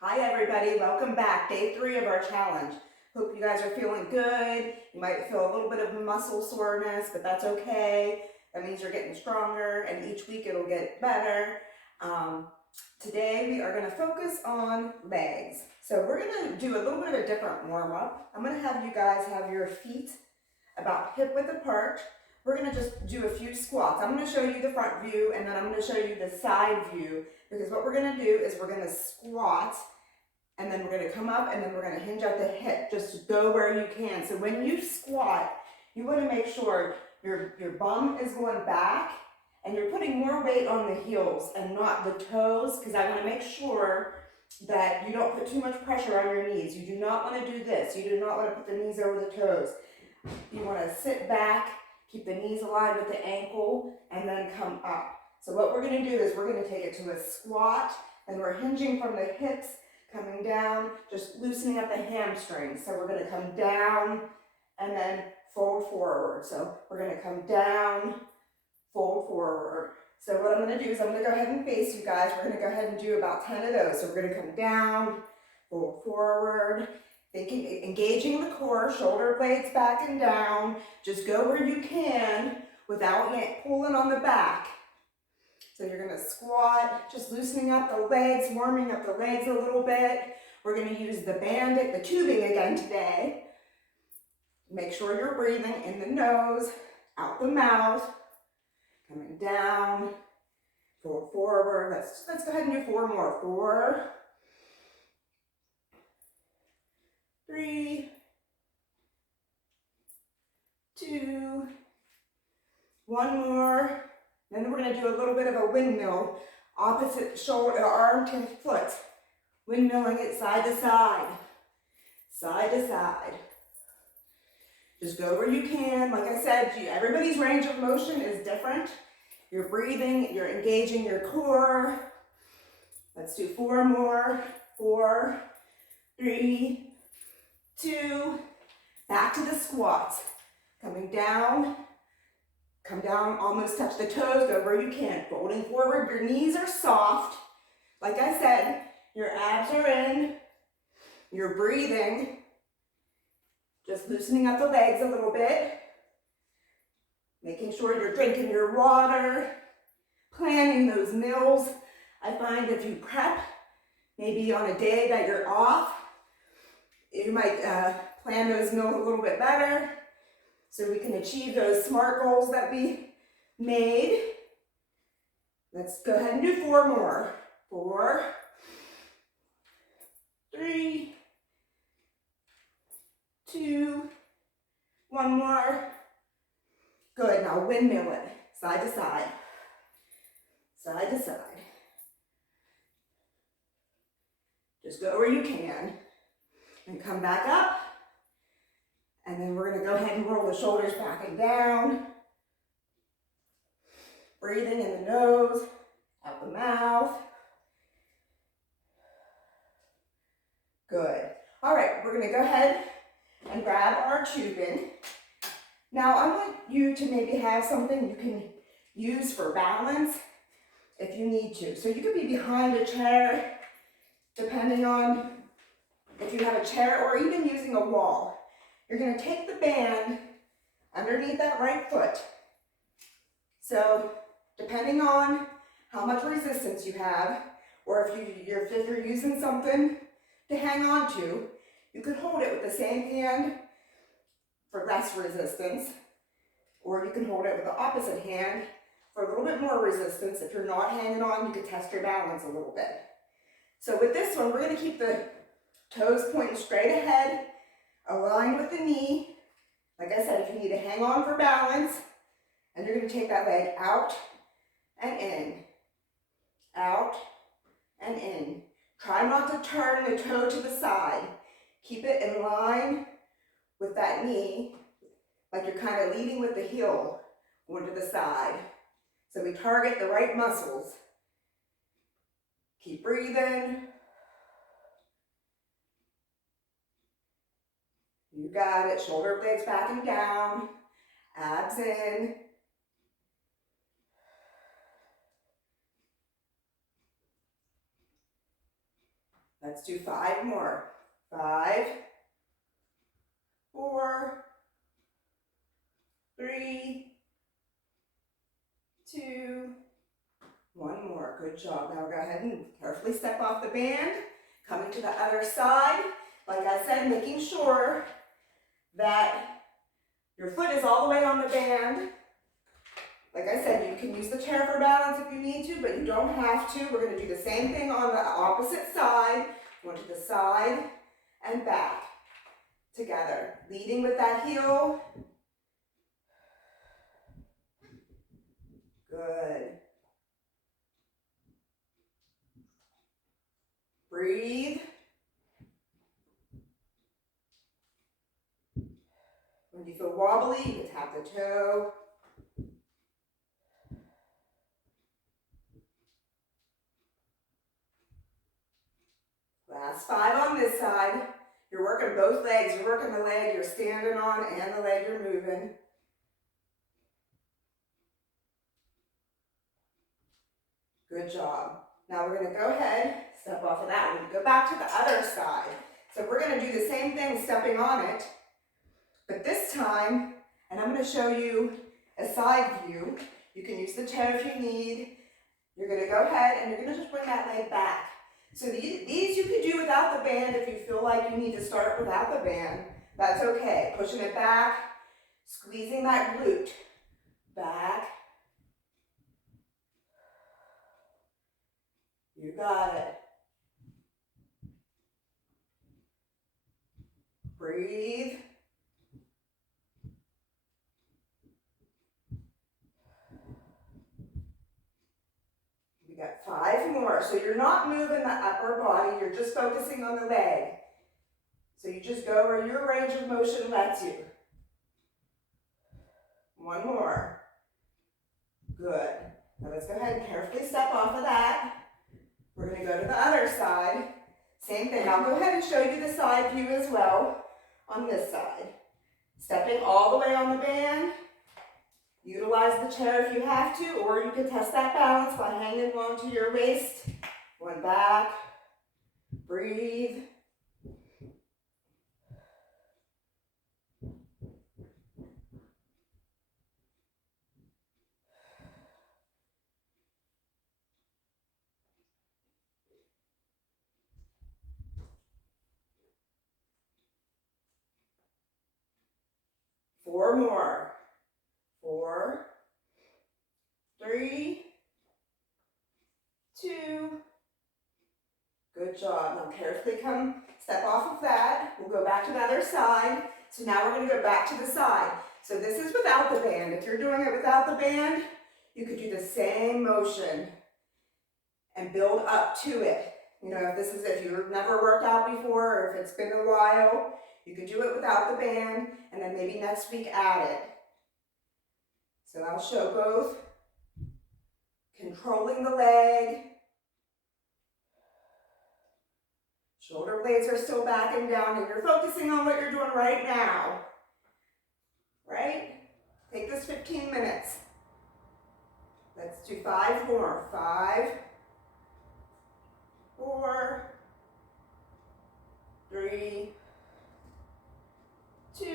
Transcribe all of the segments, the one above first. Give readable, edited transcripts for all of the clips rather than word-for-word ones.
Hi everybody, welcome back. Day 3 of our challenge. Hope you guys are feeling good. You might feel a little bit of muscle soreness, but that's okay. That means you're getting stronger and each week it'll get better. Today we are going to focus on legs. So we're going to do a little bit of a different warm-up. I'm going to have you guys have your feet about hip width apart. We're going to just do a few squats. I'm going to show you the front view and then I'm going to show you the side view, because what we're going to do is we're going to squat and then we're going to come up and then we're going to hinge out the hip. Just go where you can. So when you squat, you want to make sure your bum is going back and you're putting more weight on the heels and not the toes, because I want to make sure that you don't put too much pressure on your knees. You do not want to do this. You do not want to put the knees over the toes. You want to sit back, keep the knees aligned with the ankle, and then come up. So what we're going to do is we're going to take it to a squat, and we're hinging from the hips, coming down, just loosening up the hamstrings. So we're going to come down and then fold forward. So we're going to come down, fold forward. So what I'm going to do is I'm going to go ahead and face you guys. We're going to go ahead and do about 10 of those. So we're going to come down, fold forward, thinking, engaging the core, shoulder blades back and down. Just go where you can without pulling on the back. So you're going to squat, just loosening up the legs, warming up the legs a little bit. We're going to use the bandit, the tubing again today. Make sure you're breathing in the nose, out the mouth, coming down, fold forward. Let's go ahead and do 4 more. 4, 3, 2, 1 more. Then we're going to do a little bit of a windmill, opposite shoulder, arm to foot. Windmilling it side to side, side to side. Just go where you can. Like I said, everybody's range of motion is different. You're breathing, you're engaging your core. Let's do 4 more. 4, 3, 2, back to the squats. Coming down, come down, almost touch the toes, go where you can. Folding forward, your knees are soft. Like I said, your abs are in, you're breathing, just loosening up the legs a little bit, making sure you're drinking your water, planning those meals. I find if you prep, maybe on a day that you're off, you might plan those meals a little bit better so we can achieve those SMART goals that we made. Let's go ahead and do 4 more. 4, 3, 2, 1 more. Good, now windmill it, side to side, side to side. Just go where you can and come back up. And then we're gonna go ahead and roll the shoulders back and down. Breathing in the nose, out the mouth. Good. All right, we're gonna go ahead and grab our tubing. Now I want you to maybe have something you can use for balance if you need to. So you could be behind a chair, depending on if you have a chair, or even using a wall. You're going to take the band underneath that right foot. So depending on how much resistance you have, or if you're using something to hang on to, you could hold it with the same hand for less resistance, or you can hold it with the opposite hand for a little bit more resistance. If you're not hanging on, you could test your balance a little bit. So with this one, we're going to keep the toes pointing straight ahead, aligned with the knee. Like I said, if you need to hang on for balance, and you're going to take that leg out and in, out and in. Try not to turn the toe to the side. Keep it in line with that knee, like you're kind of leading with the heel going to the side. So we target the right muscles. Keep breathing. You got it. Shoulder blades back and down. Abs in. Let's do 5 more. 5, 4, 3, 2, 1 more. Good job. Now go ahead and carefully step off the band. Coming to the other side. Like I said, making sure that your foot is all the way on the band. Like I said, you can use the chair for balance if you need to, but you don't have to. We're going to do the same thing on the opposite side. Go to the side and back together. Leading with that heel. Good. Breathe. When you feel wobbly, you can tap the toe. Last 5 on this side. You're working both legs. You're working the leg you're standing on and the leg you're moving. Good job. Now we're going to go ahead, step off of that. We're going to go back to the other side. So we're going to do the same thing, stepping on it. But this time, and I'm going to show you a side view. You can use the chair if you need. You're going to go ahead and you're going to just bring that leg back. So these you can do without the band if you feel like you need to start without the band. That's okay. Pushing it back, squeezing that glute back. You got it. Breathe. We got 5 more. So you're not moving the upper body, you're just focusing on the leg. So you just go where your range of motion lets you. 1 more. Good. Now let's go ahead and carefully step off of that. We're going to go to the other side. Same thing. I'll go ahead and show you the side view as well on this side. Stepping all the way on the band. Utilize the chair if you have to, or you can test that balance by hanging on to your waist. One back. Breathe. Four more. 4, 3, 2. Good job. Now carefully step off of that. We'll go back to the other side. So now we're going to go back to the side. So this is without the band. If you're doing it without the band, you could do the same motion and build up to it. You know, if you've never worked out before, or if it's been a while, you can do it without the band, and then maybe next week add it. So I'll show both. Controlling the leg. Shoulder blades are still back and down, and you're focusing on what you're doing right now. Right? Take this 15 minutes. Let's do 5 more. 5, 4, 3, 2.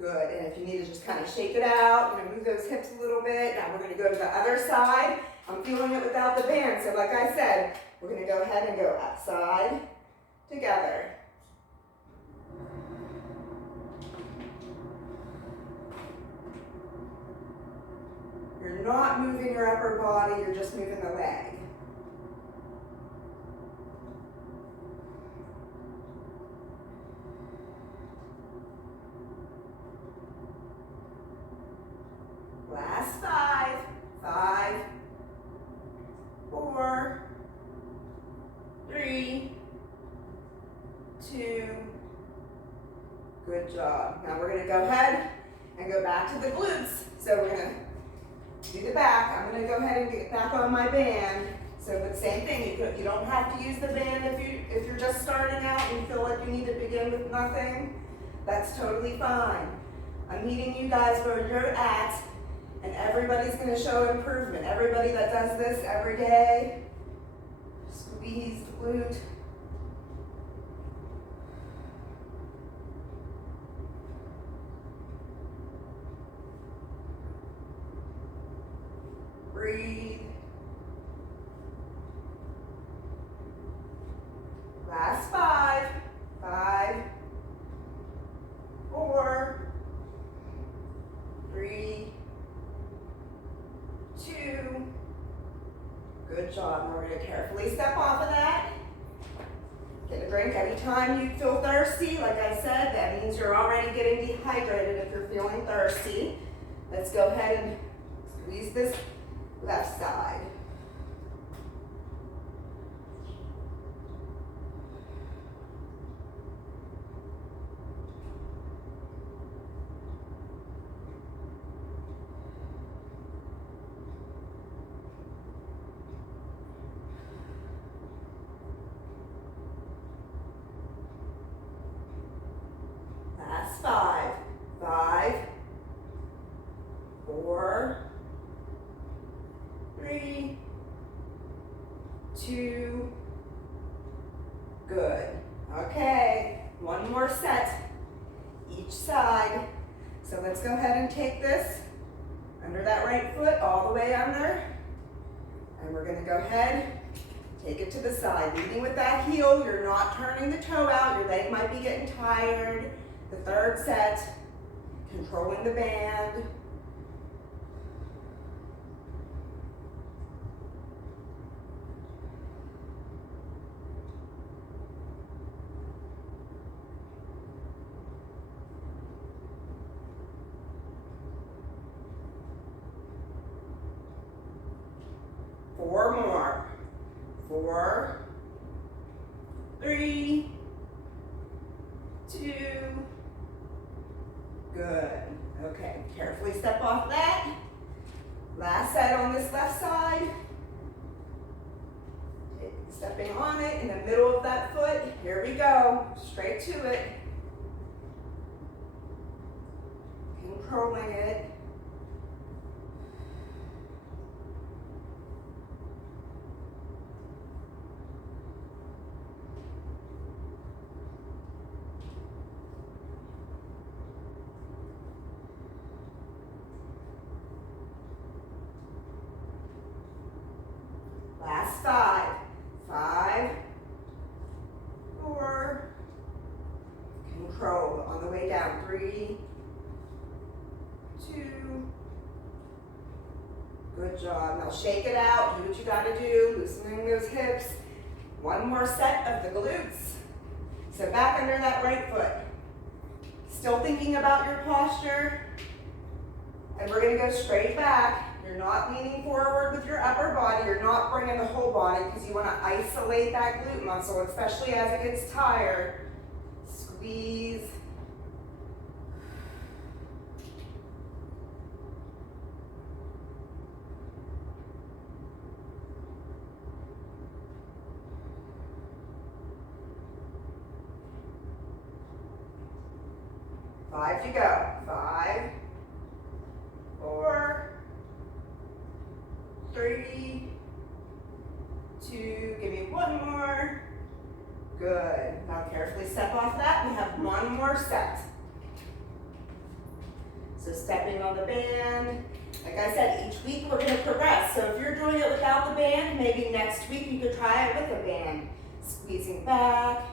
Good, and if you need to just kind of shake it out, you know, move those hips a little bit. Now we're going to go to the other side. I'm feeling it without the band, so like I said, we're going to go ahead and go outside, together. You're not moving your upper body, you're just moving the leg. Last 5. 5, 4, 3, 2. Good job. Now we're going to go ahead and go back to the glutes. So we're going to do the back. I'm going to go ahead and get back on my band. So but same thing, you don't have to use the band if you're just starting out and you feel like you need to begin with nothing. That's totally fine. I'm meeting you guys where you're at, and everybody's going to show improvement. Everybody that does this every day, squeeze glute. Breathe. Last 5. 5, 4, 3, 2. Good job. Now we're going to carefully step off of that. Get a drink anytime you feel thirsty. Like I said, that means you're already getting dehydrated if you're feeling thirsty. Let's go ahead and squeeze this left side. Last 5. 5, 4, 3, 2. Good. Okay, one more set each side. So let's go ahead and take this under that right foot all the way under. And we're going to go ahead, take it to the side. Leading with that heel, you're not turning the toe out. Your leg might be getting tired. The third set, controlling the band. Four more. 4, 3, 2. Good. Okay, carefully step off that. Last set on this left side. Stepping on it in the middle of that foot. Here we go. Straight to it. Controlling it. Last 5. 5, 4. Control on the way down. 3, 2. Good job. Now shake it out. Do what you got to do. Loosening those hips. One more set of the glutes. So back under that right foot. Still thinking about your posture. And we're going to go straight back. You're not leaning forward with your upper body. You're not bringing the whole body because you want to isolate that glute muscle, especially as it gets tired. Squeeze. Five to go. 5, 4, 3, 2. Give me one more. Good. Now carefully step off that. We have one more set. So stepping on the band. Like I said, each week we're going to progress. So if you're doing it without the band, maybe next week you could try it with a band. Squeezing back.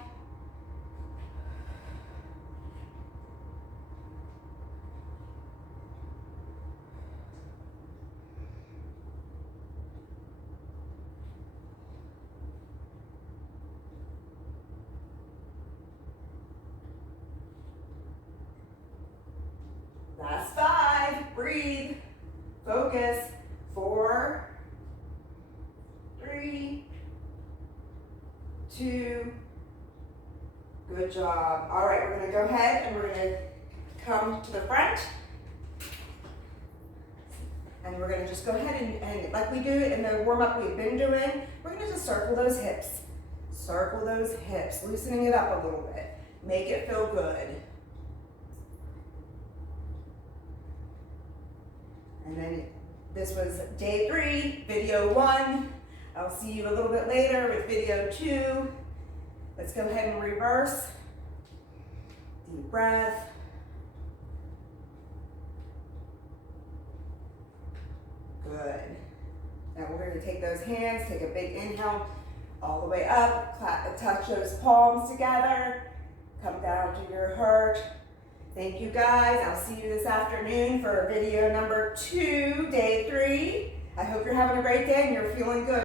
Last 5, breathe, focus. 4, 3, 2. Good job. All right, we're going to go ahead and we're going to come to the front. And we're going to just go ahead and like we do in the warm-up we've been doing, we're going to just circle those hips. Circle those hips, loosening it up a little bit. Make it feel good. And then this was day 3, video 1 I'll see you a little bit later with video 2. Let's go ahead and reverse. Deep breath. Good. Now we're going to take those hands, take a big inhale all the way up, touch those palms together, come down to your heart. Thank you guys. I'll see you this afternoon for video number 2, day 3. I hope you're having a great day and you're feeling good.